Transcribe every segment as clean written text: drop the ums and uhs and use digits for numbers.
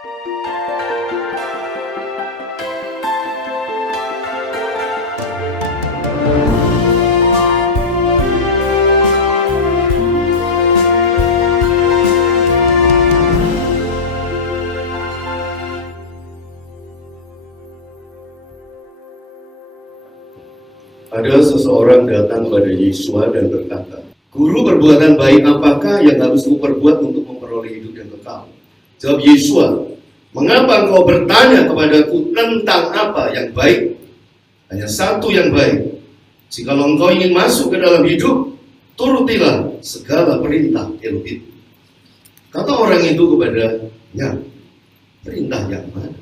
Ada seseorang datang kepada Yesua dan berkata, "Guru, perbuatan baik apakah yang harus kuperbuat untuk memperoleh hidup yang kekal?" Jawab Yesua, "Mengapa engkau bertanya kepadaku tentang apa yang baik? Hanya satu yang baik. Jikalau engkau ingin masuk ke dalam hidup, turutilah segala perintah Elohim." Kata orang itu kepadanya, "Perintah yang mana?"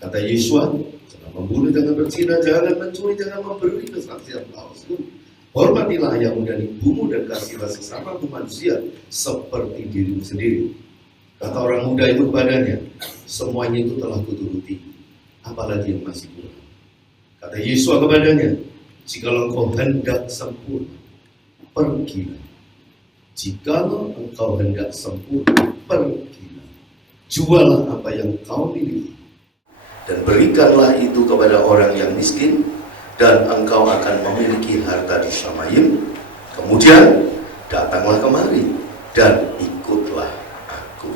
Kata Yesua, "Jangan membunuh, jangan berzina, jangan mencuri, jangan memberi kesaksian palsu. Hormatilah ayahmu dan ibumu dan kasihilah sesamamu manusia seperti dirimu sendiri." Kata orang muda itu kepadanya, "Semuanya itu telah kuturuti, apalagi yang masih kurang?" Kata Yesua kepadanya, "Jikalau engkau hendak sempurna, pergilah. Jikalau engkau hendak sempurna, pergilah. Jualah apa yang kau miliki dan berikanlah itu kepada orang yang miskin, dan engkau akan memiliki harta di Syamayim. Kemudian datanglah kemari dan ikutlah aku."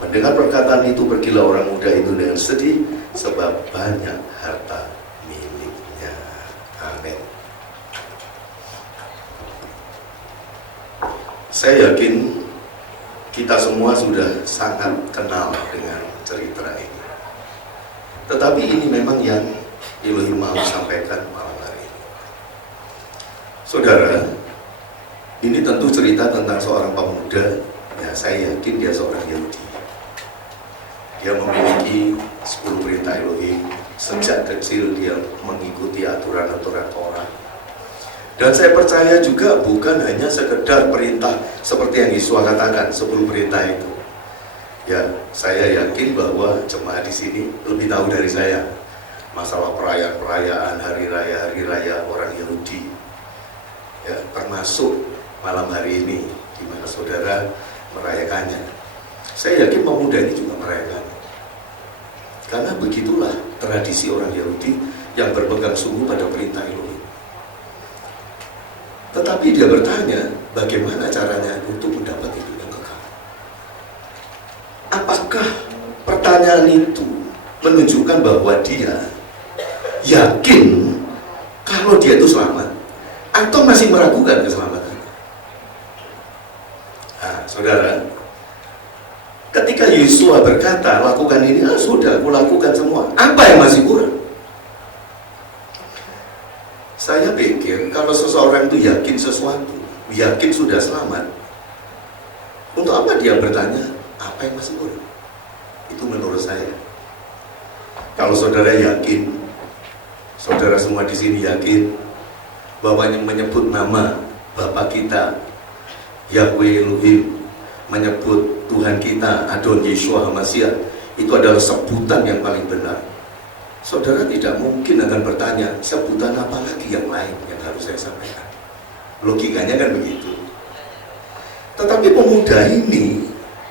Mendengar perkataan itu, pergilah orang muda itu dengan sedih, sebab banyak harta miliknya. Amin. Saya yakin kita semua sudah sangat kenal dengan cerita ini. Tetapi ini memang yang Elohim mau sampaikan malam hari ini. Saudara, ini tentu cerita tentang seorang pemuda. Ya, saya yakin dia seorang Yahudi. Dia memiliki 10 perintah Elohim. Sejak kecil dia mengikuti aturan-aturan Torah. Dan saya percaya juga bukan hanya sekedar perintah seperti yang Yesus katakan, 10 perintah itu. Ya, saya yakin bahwa jemaat di sini lebih tahu dari saya masalah perayaan-perayaan hari raya orang Yahudi. Ya, termasuk malam hari ini di mana saudara merayakannya. Saya yakin pemuda ini juga merayakannya. Karena begitulah tradisi orang Yahudi yang berpegang sungguh pada perintah Elohim. Tetapi dia bertanya, bagaimana caranya untuk mendapat hidup yang kekal? Apakah pertanyaan itu menunjukkan bahwa dia yakin kalau dia itu selamat, atau masih meragukan keselamatan? Nah, saudara, ketika Yesus berkata, "Lakukan ini," sudah, aku lakukan semua. Apa yang masih kurang? Saya pikir kalau seseorang itu yakin sesuatu, yakin sudah selamat, untuk apa dia bertanya apa yang masih kurang? Itu menurut saya. Kalau saudara yakin, saudara semua di sini yakin bahwa yang menyebut nama Bapa kita Yahweh Elohim, menyebut Tuhan kita Adon Yeshua HaMashiach, itu adalah sebutan yang paling benar. Saudara tidak mungkin akan bertanya, sebutan apa lagi yang lain yang harus saya sampaikan? Logikanya kan begitu. Tetapi pemuda ini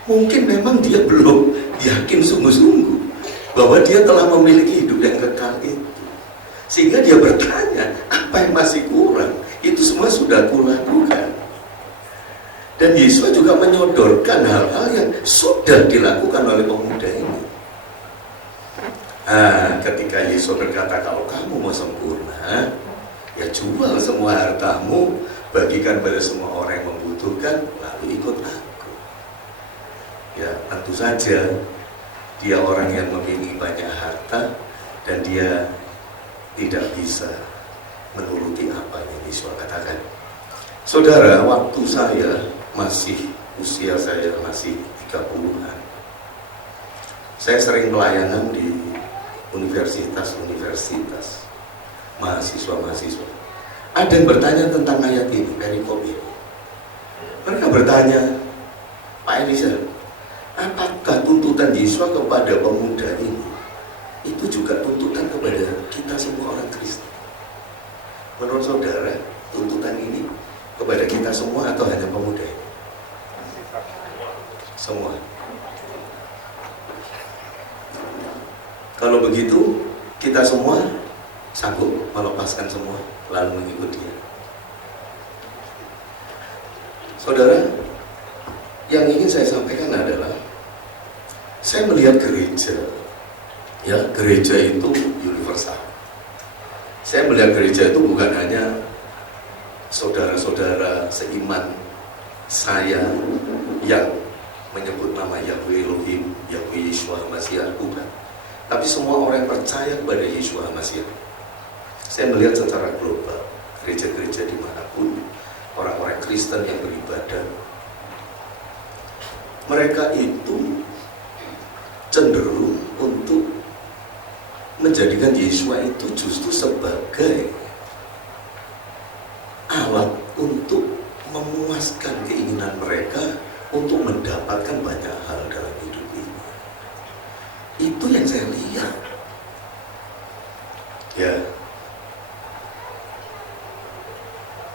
mungkin memang dia belum yakin sungguh-sungguh bahwa dia telah memiliki hidup yang kekal itu. Sehingga dia bertanya, apa yang masih kurang? Itu semua sudah kulakukan. Dan Yesus juga menyodorkan hal-hal yang sudah dilakukan oleh pemuda ini. Ketika Yesus berkata, "Kalau kamu mau sempurna, ya jual semua hartamu, bagikan pada semua orang yang membutuhkan, lalu ikut aku." Ya, tentu saja dia orang yang memiliki banyak harta dan dia tidak bisa menuruti apa yang Yesus katakan. Saudara, waktu usia saya masih 30-an, saya sering pelayanan di universitas, mahasiswa. Ada yang bertanya tentang ayat ini, perikop ini. Mereka bertanya, "Pak Elisa, apakah tuntutan Yesus kepada pemuda ini itu juga tuntutan kepada kita semua orang Kristen?" Menurut saudara, tuntutan ini kepada kita semua atau hanya pemuda ini? Semua. Kalau begitu, kita semua sanggup melepaskan semua lalu mengikut dia. Saudara, yang ingin saya sampaikan adalah saya melihat gereja, ya, gereja itu universal. Saya melihat gereja itu bukan hanya saudara-saudara seiman saya yang menyebut nama Yahweh Elohim, Yahweh Yeshua HaMashiach, bukan. Tapi semua orang yang percaya kepada Yeshua HaMashiach. Saya melihat secara global, gereja-gereja dimanapun, orang-orang Kristen yang beribadah, mereka itu cenderung untuk menjadikan Yeshua itu justru sebagai alat untuk memuaskan keinginan mereka untuk mendapatkan banyak hal dalam hidup ini. Itu yang saya lihat. Ya.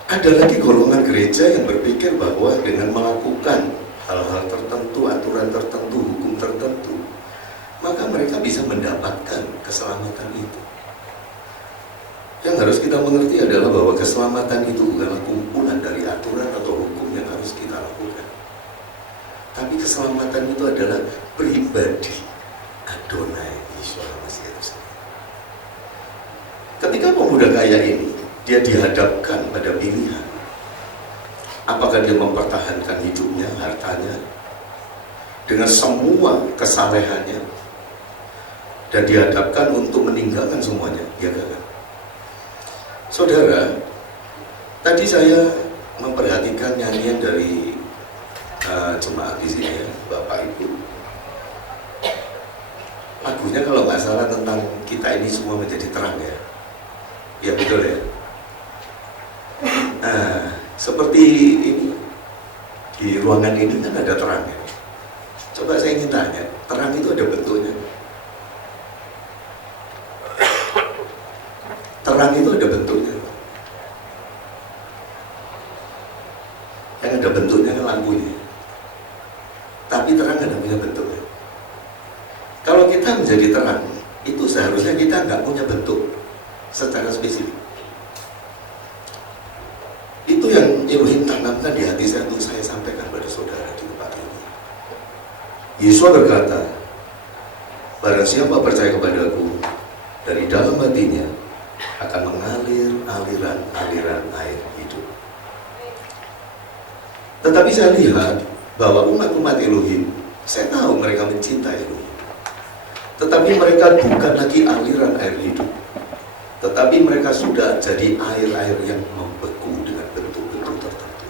Ada lagi golongan gereja yang berpikir bahwa dengan melakukan hal-hal tertentu, aturan tertentu, hukum tertentu, maka mereka bisa mendapatkan keselamatan itu. Yang harus kita mengerti adalah bahwa keselamatan itu bukanlah kumpulan dari aturan atau hukum yang harus kita lakukan. Tapi keselamatan itu adalah pribadi Adonai Yeshua HaMashiach itu sendiri. Ketika pemuda kaya ini, dia dihadapkan pada pilihan. Apakah dia mempertahankan hidupnya, hartanya, dengan semua kesalehannya, dan dihadapkan untuk meninggalkan semuanya, ya kan? Saudara, tadi saya memperhatikan nyanyian dari jemaat di sini, ya, Bapak Ibu. Lagunya kalau nggak salah tentang kita ini semua menjadi terang, ya. Ya betul, ya. Nah, seperti ini di ruangan ini kan ada terang, ya. Coba saya ingin tanya, terang itu ada bentuknya? Terang itu ada bentuknya. Yang ada bentuknya kan lampunya. Tapi terang ada punya bentuknya. Kalau kita menjadi terang, itu seharusnya kita nggak punya bentuk secara spesifik. Itu yang Elohim tanamkan di hati saya untuk saya sampaikan pada saudara di tempat ini. Yesus berkata, barang siapa percaya kepadaku, dari dalam hatinya akan mengalir aliran-aliran air hidup. Tetapi saya lihat bahwa umat-umat Elohim, saya tahu mereka mencintai Elohim, tetapi mereka bukan lagi aliran air hidup, tetapi mereka sudah jadi air-air yang membeku dengan bentuk-bentuk tertentu.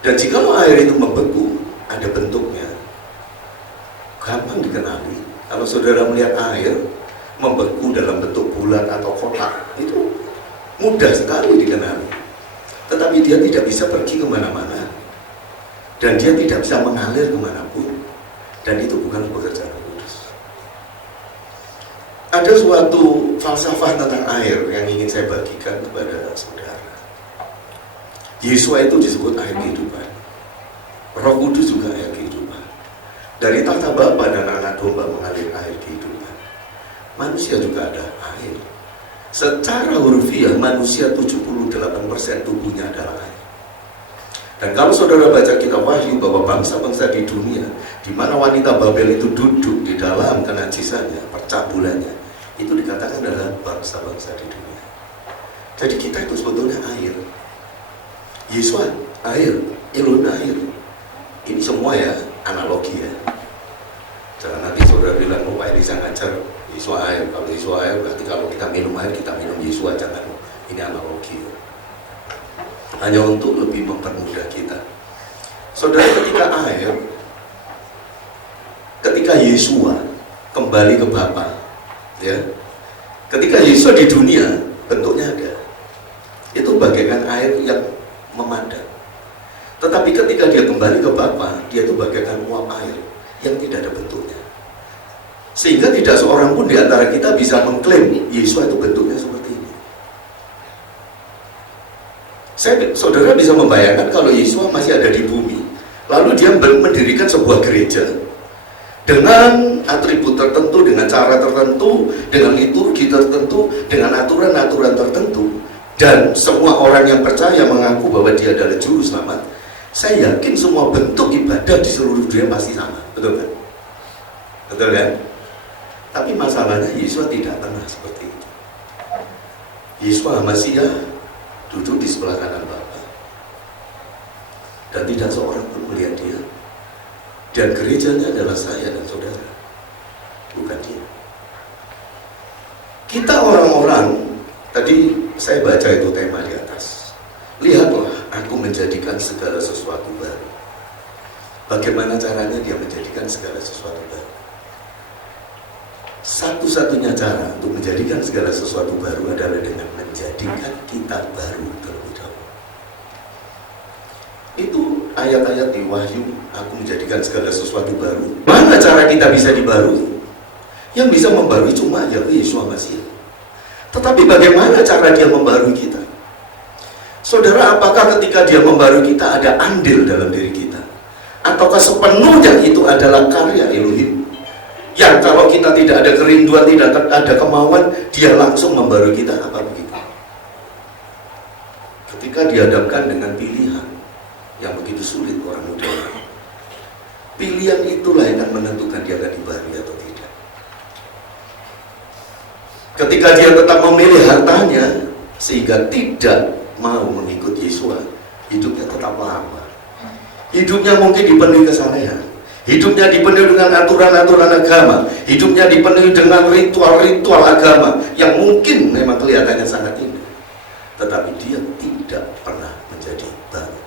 Dan jika air itu membeku, ada bentuknya, gampang dikenali. Kalau saudara melihat air membeku dalam bentuk bulat atau kotak, itu mudah sekali dikenali. Tetapi dia tidak bisa pergi kemana-mana, dan dia tidak bisa mengalir kemanapun, dan itu bukan pekerjaan kudus. Ada suatu falsafah tentang air yang ingin saya bagikan kepada saudara. Yeshua itu disebut air kehidupan, Roh Kudus juga air kehidupan. Dari tahta Bapa dan anak domba mengalir air kehidupan. Manusia juga ada air. Secara hurufiah manusia 78% tubuhnya adalah air. Dan kalau saudara baca kitab Wahyu bahwa bangsa-bangsa di dunia, di mana wanita Babel itu duduk di dalam kenajisannya, percabulannya, itu dikatakan adalah bangsa-bangsa di dunia. Jadi kita itu sebetulnya air. Yesus air, Elon air. Ini semua ya analogi, ya. Jangan nanti saudara bilang, oh Pak Elisa ngajar Yesus air. Kalau Yesus air berarti kalau kita minum air, kita minum Yesus. Jangan, ini analogi. Hanya untuk lebih mempermudah kita. Saudara, ketika Yeshua kembali ke Bapa, ya, ketika Yesus di dunia bentuknya ada, itu bagaikan air yang memadat. Tetapi ketika dia kembali ke Bapa, dia itu bagaikan uap air yang tidak ada bentuknya. Sehingga tidak seorang pun di antara kita bisa mengklaim Yesus itu bentuknya seperti ini. Saudara bisa membayangkan kalau Yesus masih ada di bumi, lalu dia mendirikan sebuah gereja, dengan atribut tertentu, dengan cara tertentu, dengan liturgi tertentu, dengan aturan-aturan tertentu, dan semua orang yang percaya mengaku bahwa dia adalah juru selamat, saya yakin semua bentuk ibadah di seluruh dunia pasti sama, betul kan? Betul kan? Tapi masalahnya Yesus tidak pernah seperti itu. Yesus Masiah duduk di sebelah kanan Bapa, dan tidak seorang pun melihat dia. Dan gerejanya adalah saya dan saudara, bukan dia. Kita orang-orang, tadi saya baca itu tema di atas. Lihatlah, aku menjadikan segala sesuatu baru. Bagaimana caranya dia menjadikan segala sesuatu baru? Satu-satunya cara untuk menjadikan segala sesuatu baru adalah dengan menjadikan kita baru terlebih dahulu. Itu ayat-ayat di Wahyu, aku menjadikan segala sesuatu baru. Mana cara kita bisa dibarui? Yang bisa membarui cuma Yesus Masiah. Tetapi bagaimana cara dia membarui kita? Saudara, apakah ketika dia membarui kita ada andil dalam diri kita? Ataukah sepenuhnya itu adalah karya Elohim? Yang kalau kita tidak ada kerinduan, tidak ada kemauan, dia langsung membarui kita, apa begitu? Ketika dihadapkan dengan pilihan yang begitu sulit orang muda, pilihan itulah yang akan menentukan dia akan dibarui atau tidak. Ketika dia tetap memilih hartanya sehingga tidak mau mengikut Yesus, hidupnya tetap lama. Hidupnya mungkin dipenuhi kesalehan, hidupnya dipenuhi dengan aturan-aturan agama, hidupnya dipenuhi dengan ritual-ritual agama yang mungkin memang kelihatannya sangat indah, tetapi dia tidak pernah menjadi baru.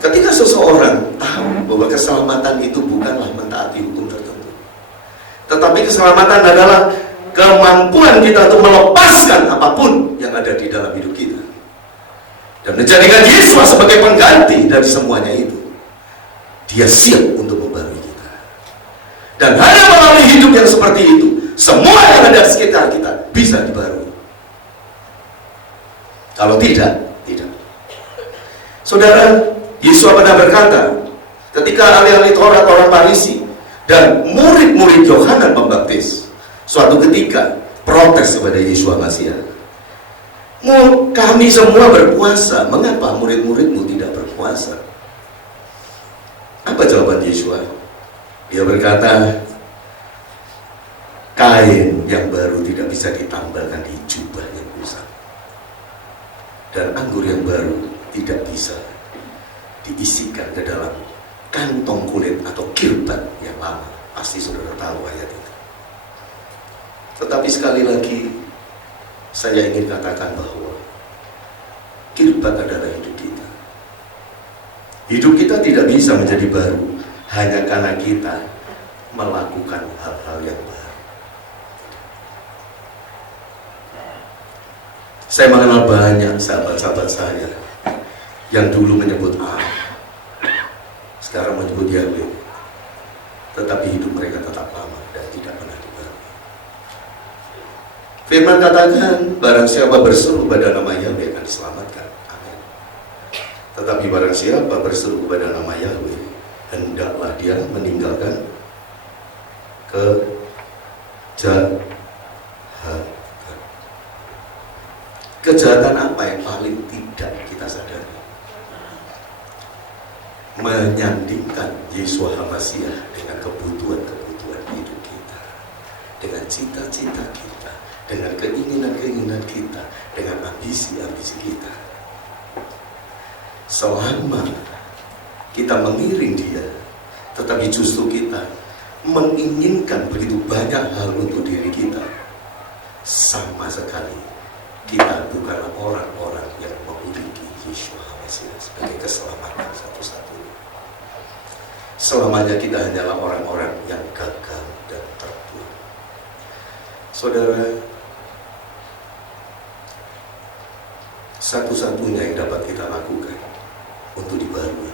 Ketika seseorang tahu bahwa keselamatan itu bukanlah mentaati hukum tertentu, tetapi keselamatan adalah kemampuan kita untuk melepaskan apapun yang ada di dalam hidup kita dan menjadikan Yesus sebagai pengganti dari semuanya itu, dia siap untuk membarui kita. Dan hanya melalui hidup yang seperti itu, semua yang ada di sekitar kita bisa dibarui. Kalau tidak, tidak. Saudara, Yesus pernah berkata, ketika ahli-ahli Taurat, orang Farisi, dan murid-murid Yohanes Pembaptis suatu ketika protes kepada Yesus Masiah. Kami semua berpuasa, mengapa murid-muridmu tidak berpuasa? Apa jawaban Yesus? Dia berkata, kain yang baru tidak bisa ditambahkan di jubah yang rusak, dan anggur yang baru tidak bisa diisikan ke dalam kantong kulit atau kirbat yang lama. Pasti saudara tahu ayat itu. Tetapi sekali lagi saya ingin katakan bahwa kirbat adalah hidup kita. Hidup kita tidak bisa menjadi baru hanya karena kita melakukan hal-hal yang baru. Saya mengenal banyak sahabat-sahabat saya yang dulu menyebut A, sekarang menyebut Yahweh, tetapi hidup mereka tetap lama dan tidak pernah dibarui. Firman katakan, barang siapa berseru pada nama Yahweh akan diselamatkan. Amin. Tetapi barang siapa berseru pada nama Yahweh, hendaklah dia meninggalkan kejahatan. Kejahatan apa yang paling tidak kita sadari? Menyandingkan Yesus Masiah dengan kebutuhan-kebutuhan hidup kita, dengan cita-cita kita, dengan keinginan-keinginan kita, dengan ambisi-ambisi kita. Selama kita mengiring dia, tetapi justru kita menginginkan begitu banyak hal untuk diri kita, sama sekali kita bukanlah orang-orang yang memiliki Yesus Masiah sebagai keselamatan satu-satunya. Selamanya kita hanyalah orang-orang yang gagal dan terpuruk. Saudara, satu-satunya yang dapat kita lakukan untuk dibarui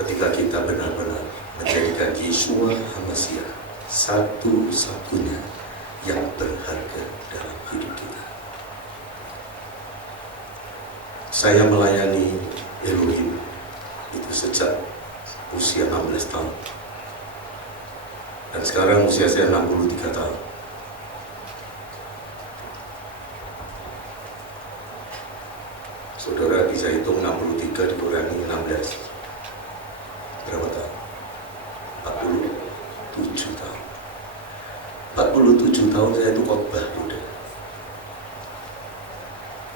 ketika kita benar-benar menjadikan Yesus Masiah satu-satunya yang berharga dalam hidup kita. Saya melayani Elohim itu sejak usia 16 tahun. Dan sekarang usia saya 63 tahun. Saudara bisa hitung 63 dikurangi 16. Berapa tahun? 47 tahun. 47 tahun saya itu khotbah udah.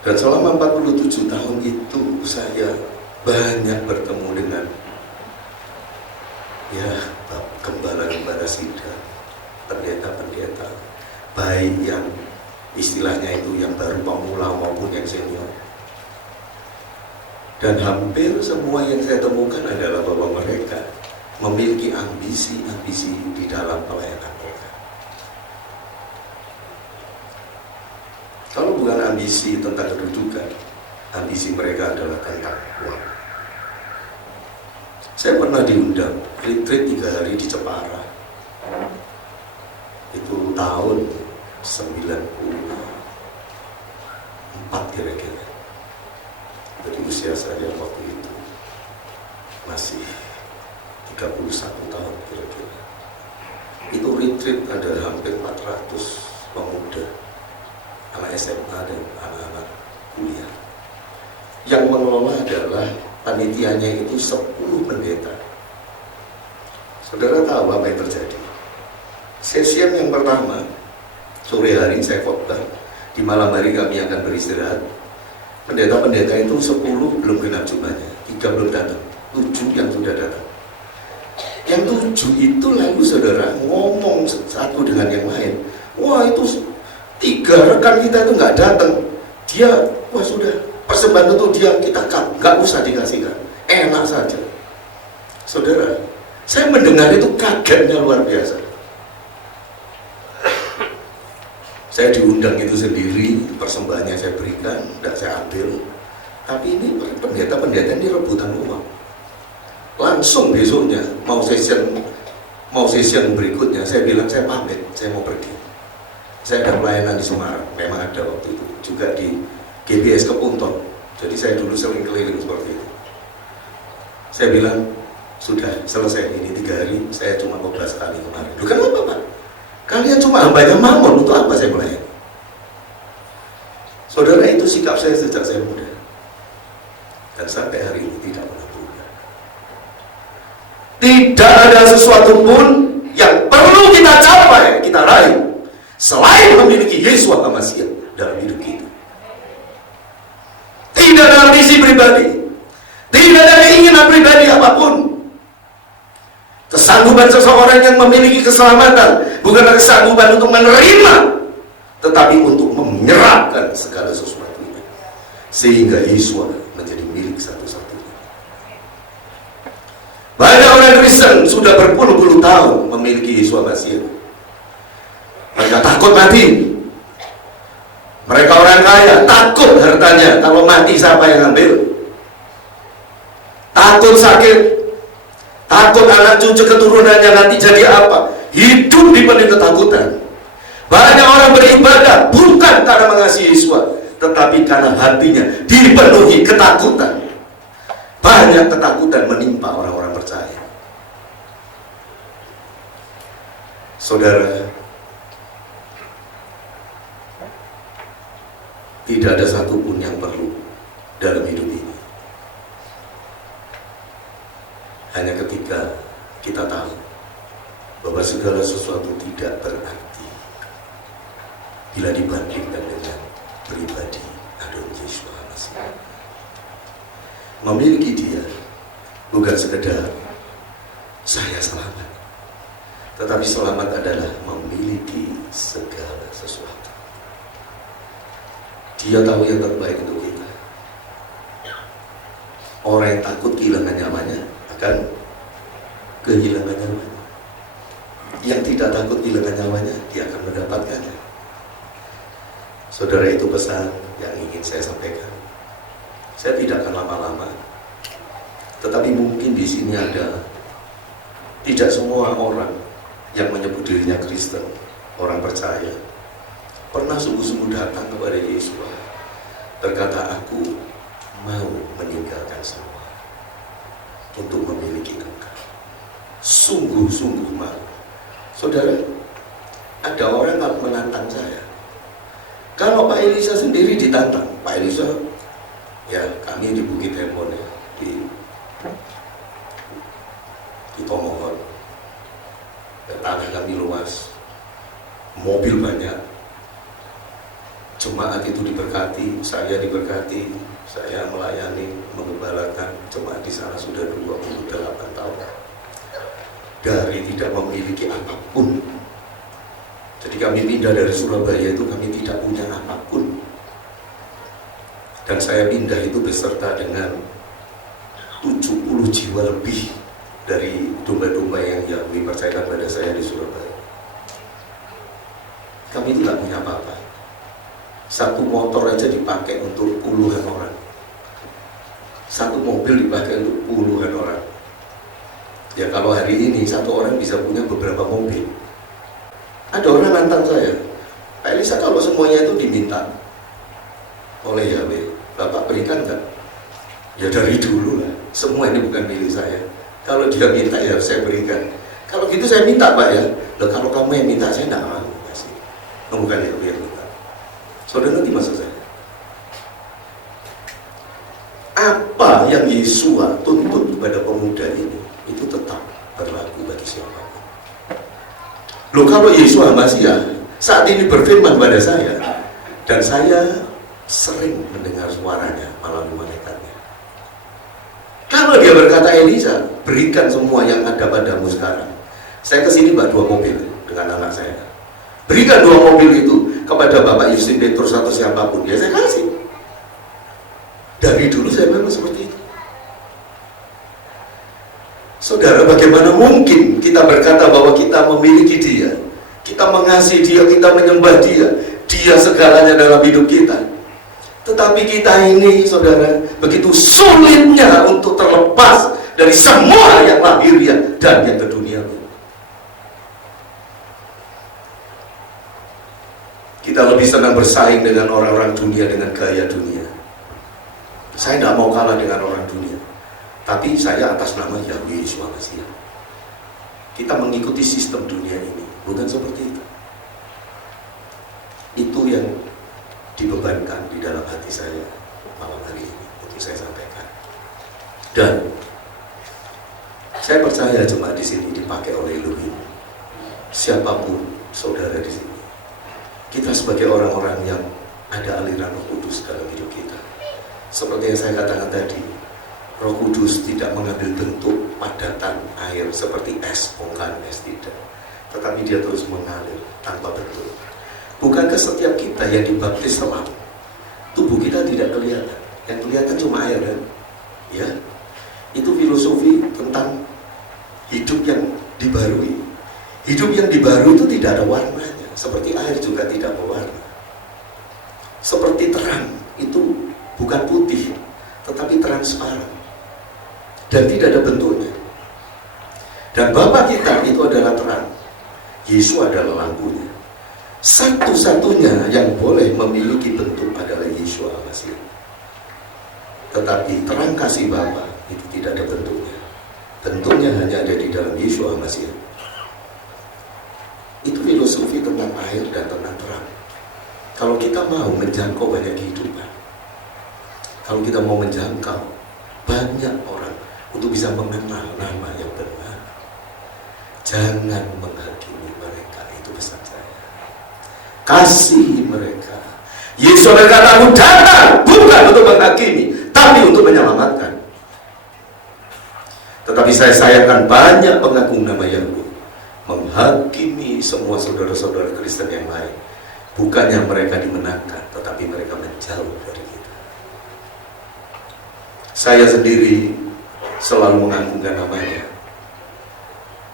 Dan selama 47 tahun itu saya banyak bertemu dengan gembala-gembala sidang, pendeta-pendeta, baik yang istilahnya itu yang baru pemula maupun yang senior. Dan hampir semua yang saya temukan adalah bahwa mereka memiliki ambisi-ambisi di dalam pelayanan mereka. Kalau bukan ambisi tentang kedudukan, ambisi mereka adalah tentang uang. Saya pernah diundang retreat 3 hari di Jepara. Itu tahun 94 kira-kira. Jadi usia saya waktu itu masih 31 tahun kira-kira. Itu retreat ada hampir 400 pemuda, anak SMA dan anak-anak kuliah. Yang mengelola adalah panitianya itu 10 pendeta. Saudara tahu apa yang terjadi? Session yang pertama, sore hari saya khotbah, di malam hari kami akan beristirahat. Pendeta-pendeta itu 10 belum genap jumlahnya, 3 belum datang, 7 yang sudah datang. Yang 7 itu lalu saudara ngomong satu dengan yang lain. Wah, itu 3 rekan kita itu nggak datang. Dia, wah sudah, persembahan untuk dia kita nggak usah dikasihkan, enak saja. Saudara, saya mendengar itu kagetnya luar biasa. Saya diundang itu sendiri, persembahannya saya berikan, tidak saya ambil. Tapi ini pendeta-pendeta ini rebutan uang. Langsung besoknya mau session berikutnya, saya bilang saya pamit, saya mau pergi. Saya ada pelayanan di Semarang, memang ada waktu itu, juga di GBS Kepunton. Jadi saya dulu sering keliling seperti itu. Saya bilang, sudah selesai ini 3 hari, saya cuma 12 kali kemarin. Loh, kenapa Pak? Kalian cuma hambanya Mamon, untuk apa saya melayani? Saudara, itu sikap saya sejak saya muda. Dan sampai hari ini tidak pernah berubah. Tidak ada sesuatu pun yang perlu kita capai, kita raih, selain memiliki Yeshua HaMashiach dalam hidup kita. Tidak ada ambisi pribadi, tidak ada keinginan pribadi apapun. Kesanggupan seseorang yang memiliki keselamatan bukanlah kesanggupan untuk menerima, tetapi untuk menyerahkan segala sesuatunya, sehingga Yeshua menjadi milik satu-satunya. Banyak orang Kristen sudah berpuluh-puluh tahun memiliki Yeshua Mashiach. Mereka takut mati. Mereka orang kaya, takut hartanya kalau mati siapa yang ambil. Takut sakit, takut anak cucu keturunannya nanti jadi apa. Hidup dipenuhi ketakutan. Banyak orang beribadah bukan karena mengasihi Yeshua, tetapi karena hatinya dipenuhi ketakutan. Banyak ketakutan menimpa orang-orang percaya. Saudara, tidak ada satupun yang perlu dalam hidup ini. Hanya ketika kita tahu bahwa segala sesuatu tidak berarti bila dibandingkan dengan pribadi Adon Yeshua HaMashiach. Memiliki dia bukan sekedar saya selamat, tetapi selamat adalah memiliki segala sesuatu. Dia tahu yang terbaik untuk kita. Orang yang takut kehilangan nyawanya akan kehilangan nyawanya. Yang tidak takut kehilangan nyawanya, dia akan mendapatkannya. Saudara, itu pesan yang ingin saya sampaikan. Saya tidak akan lama-lama, tetapi mungkin di sini ada tidak semua orang yang menyebut dirinya Kristen, orang percaya, pernah sungguh-sungguh datang kepada Yesus, berkata, aku mau meninggalkan semua untuk memiliki Engkau. Sungguh-sungguh malu. Saudara, ada orang yang menantang saya. Kalau Pak Elisa sendiri ditantang, Pak Elisa, ya kami di Bukit Hermon ya, di Tomohon, tanah kami luas, mobil banyak, jemaat itu diberkati, saya diberkati, saya melayani, mengembalakan jemaat di sana sudah 28 tahun. Dari tidak memiliki apapun. Jadi kami pindah dari Surabaya itu kami tidak punya apapun. Dan saya pindah itu beserta dengan 70 jiwa lebih dari domba-domba yang Yahweh percayakan pada saya di Surabaya. Kami tidak punya apa-apa. Satu motor aja dipakai untuk puluhan orang. Satu mobil dipakai untuk puluhan orang. Ya kalau hari ini satu orang bisa punya beberapa mobil. Ada orang nantang saya, Pak Elisa, kalau semuanya itu diminta oleh Yahweh, Bapak berikan nggak? Ya dari dulu lah, semua ini bukan milik saya. Kalau dia minta ya saya berikan. Kalau gitu saya minta Pak ya. Loh, kalau kamu yang minta saya nggak mau kasih. Bukan Yahweh yang minta. Saudara nanti maksud saya. Apa yang Yesua tuntut kepada pemuda ini itu tetap berlaku bagi siapapun. Loh, kalau Yesua Masiah saat ini berfirman pada saya, dan saya sering mendengar suaranya melalui malaikatnya. Kalau dia berkata, Elisa, berikan semua yang ada padamu sekarang. Saya kesini bawa 2 mobil dengan anak saya. Berikan 2 mobil itu kepada Bapak Yusin Petrus atau siapapun, ya saya kasih. Dari dulu saya memang seperti itu. Saudara, bagaimana mungkin kita berkata bahwa kita memiliki dia, kita mengasihi dia, kita menyembah dia, dia segalanya dalam hidup kita. Tetapi kita ini, saudara, begitu sulitnya untuk terlepas dari semua yang lahiriah dan yang keduniawian. Kita lebih senang bersaing dengan orang-orang dunia dengan gaya dunia. Saya tidak mau kalah dengan orang dunia, tapi saya atas nama Yahweh Yeshua Masiah. Kita mengikuti sistem dunia ini, bukan seperti itu. Itu yang dibebankan di dalam hati saya malam hari ini untuk saya sampaikan. Dan saya percaya jemaat di sini dipakai oleh Elohim. Siapapun saudara di sini, kita sebagai orang-orang yang ada aliran Roh Kudus dalam hidup kita. Seperti yang saya katakan tadi, Roh Kudus tidak mengambil bentuk padatan air seperti es, bukan es tidak. Tetapi dia terus mengalir tanpa bentuk. Bukankah setiap kita yang dibaptis selam, tubuh kita tidak kelihatan, yang kelihatan cuma air kan? Ya, itu filosofi tentang hidup yang dibarui. Hidup yang dibarui itu tidak ada warnanya, seperti air juga tidak berwarna. Seperti terang, itu bukan putih, tetapi transparan dan tidak ada bentuknya. Dan Bapa kita itu adalah terang, Yesus adalah lampunya. Satu-satunya yang boleh memiliki bentuk adalah Yeshua Masiah. Tetapi terang kasih Bapa itu tidak ada bentuknya. Bentuknya hanya ada di dalam Yeshua Masiah. Itu filosofi tentang air dan tentang terang. Kalau kita mau menjangkau banyak kehidupan, kalau kita mau menjangkau banyak orang untuk bisa mengenal nama yang benar, jangan menghakimi mereka, itu pesan saya. Kasih mereka. Yesus berkata, aku datang bukan untuk menghakimi, tapi untuk menyelamatkan. Tetapi saya sayangkan banyak pengagung nama Yahweh menghakimi semua saudara-saudara Kristen yang lain. Bukannya mereka dimenangkan, tetapi mereka menjauh dari kita. Saya sendiri selalu mengagungkan namanya.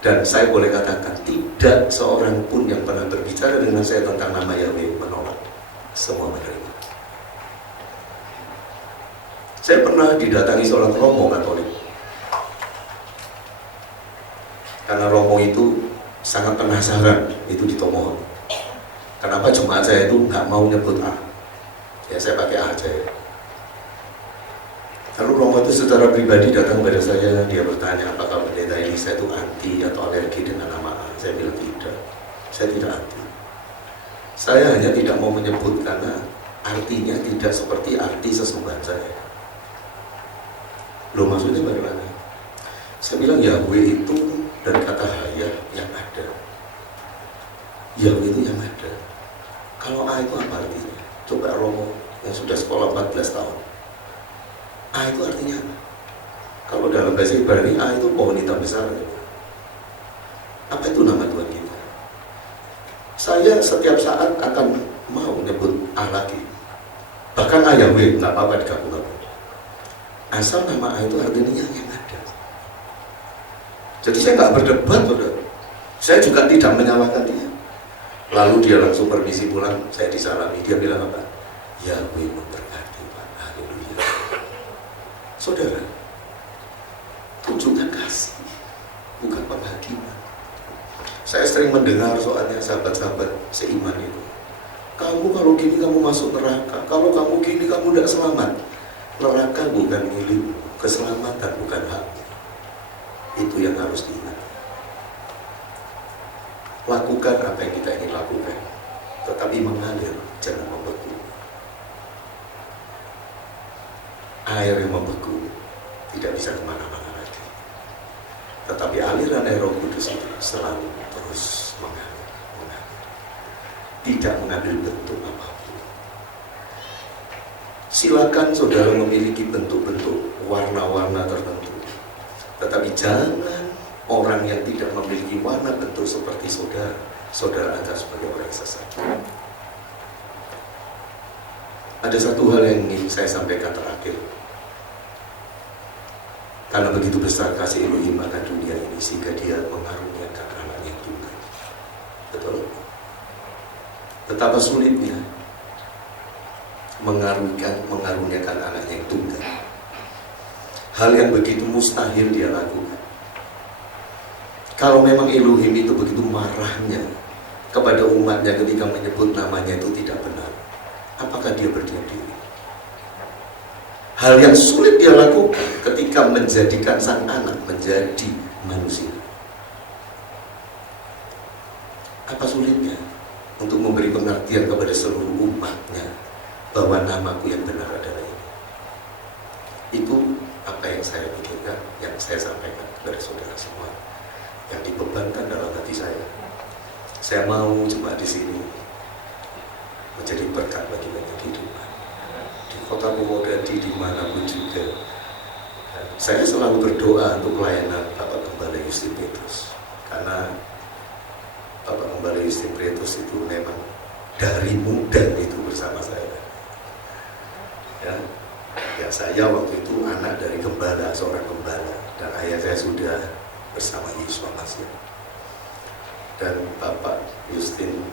Dan saya boleh katakan, tidak seorang pun yang pernah berbicara dengan saya tentang nama Yahweh menolak. Semua menerima. Saya pernah didatangi seorang romo Katolik. Karena romo itu sangat penasaran, itu di Tomohon. Kenapa jemaat saya itu nggak mau nyebut A? Ya saya pakai A aja ya. Lalu Romo itu secara pribadi datang pada saya, dia bertanya apakah pendeta ini saya itu anti atau alergi dengan nama A. Saya bilang tidak, saya tidak anti. Saya hanya tidak mau menyebut karena artinya tidak seperti arti sesembahan saya. Loh, maksudnya bagaimana? Saya bilang Yahweh itu dari kata haya yang ada. Yahweh itu yang ada. Kalau A itu apa artinya? Coba Romo yang sudah sekolah 14 tahun. A itu artinya apa? Kalau dalam bahasa Ibrani A itu pohon hitam besar. Apa itu nama Tuhan kita? Saya setiap saat akan mau nyebut A lagi. Bahkan A Yahweh, nggak apa-apa digabung-gabung. Asal nama A itu artinya yang ada. Jadi saya nggak berdebat, saudara. Saya juga tidak menyalahkan dia. Lalu dia langsung permisi pulang, saya disalami. Dia bilang apa? Yahweh memberkati Pak. Haleluya. Saudara, tunjukkan kasih, bukan penghakiman. Saya sering mendengar soalnya sahabat-sahabat seiman itu. Kamu kalau gini kamu masuk neraka, kalau kamu gini kamu tidak selamat. Neraka bukan milikmu, keselamatan bukan hakmu. Itu yang harus diingat. Lakukan apa yang kita ingin lakukan, tetapi mengalir, jangan membeku. Air yang membeku tidak bisa kemana-mana lagi. Tetapi aliran air Roh Kudus itu selalu terus mengalir. Tidak mengambil bentuk apapun. Silakan saudara memiliki bentuk-bentuk warna-warna tertentu, tetapi jangan orang yang tidak memiliki warna bentuk seperti saudara anggap sebagai orang sesat. Ada satu hal yang ingin saya sampaikan terakhir. Karena begitu besar kasih Elohim akan dunia ini, sehingga dia mengaruniakan anaknya yang tunggal. Betul? Betapa sulitnya mengaruniakan anaknya yang tunggal. Hal yang begitu mustahil dia lakukan. Kalau memang Elohim itu begitu marahnya kepada umatnya ketika menyebut namanya itu tidak benar, apakah dia berdiam diri? Hal yang sulit dia lakukan ketika menjadikan sang anak menjadi manusia. Apa sulitnya untuk memberi pengertian kepada seluruh umatnya bahwa namaku yang benar adalah ini? Itu apa yang saya pikirkan, yang saya sampaikan kepada saudara semua, yang dibebankan dalam hati saya. Saya mau cuma di sini menjadi berkat bagi banyak kehidupan. Di kota Purwodadi, dimanapun juga. Saya selalu berdoa untuk pelayanan Bapak Gembala Justin Petrus, karena Bapak Gembala Justin Petrus itu memang dari muda itu bersama saya. Ya saya waktu itu anak dari gembala, seorang gembala, dan ayah saya sudah bersama Yesus Masya. Dan Bapak Justin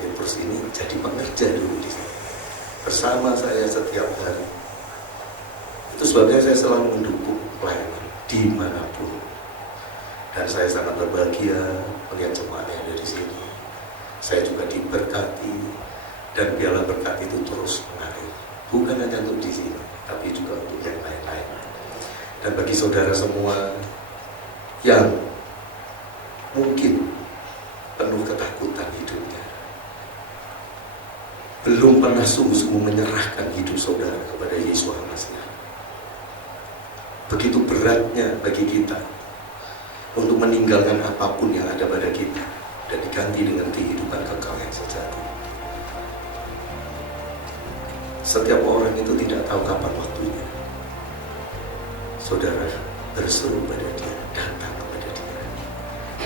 Petrus ini jadi pengerja dulu di sini bersama saya setiap hari. Itu sebabnya saya selalu mendukung pelayanan dimanapun. Dan saya sangat berbahagia melihat jemaat yang ada di sini. Saya juga diberkati, dan biarlah berkat itu terus mengalir. Bukan hanya untuk di sini, tapi juga untuk yang lain-lain. Dan bagi saudara semua yang mungkin penuh ketakutan hidupnya, belum pernah sungguh-sungguh menyerahkan hidup saudara kepada Yesus Masya. Begitu beratnya bagi kita untuk meninggalkan apapun yang ada pada kita dan diganti dengan kehidupan kekal yang sejati. Setiap orang itu tidak tahu kapan waktunya. Saudara berseru pada dia, datang kepada dia,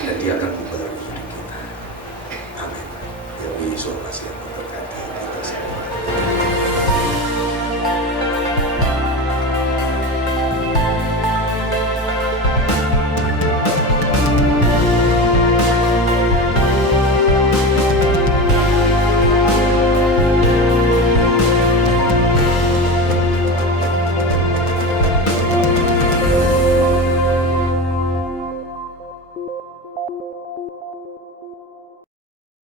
dan dia akan membaharui hidup kita. Amin. Ya Yesus Masya memberkati kita semua.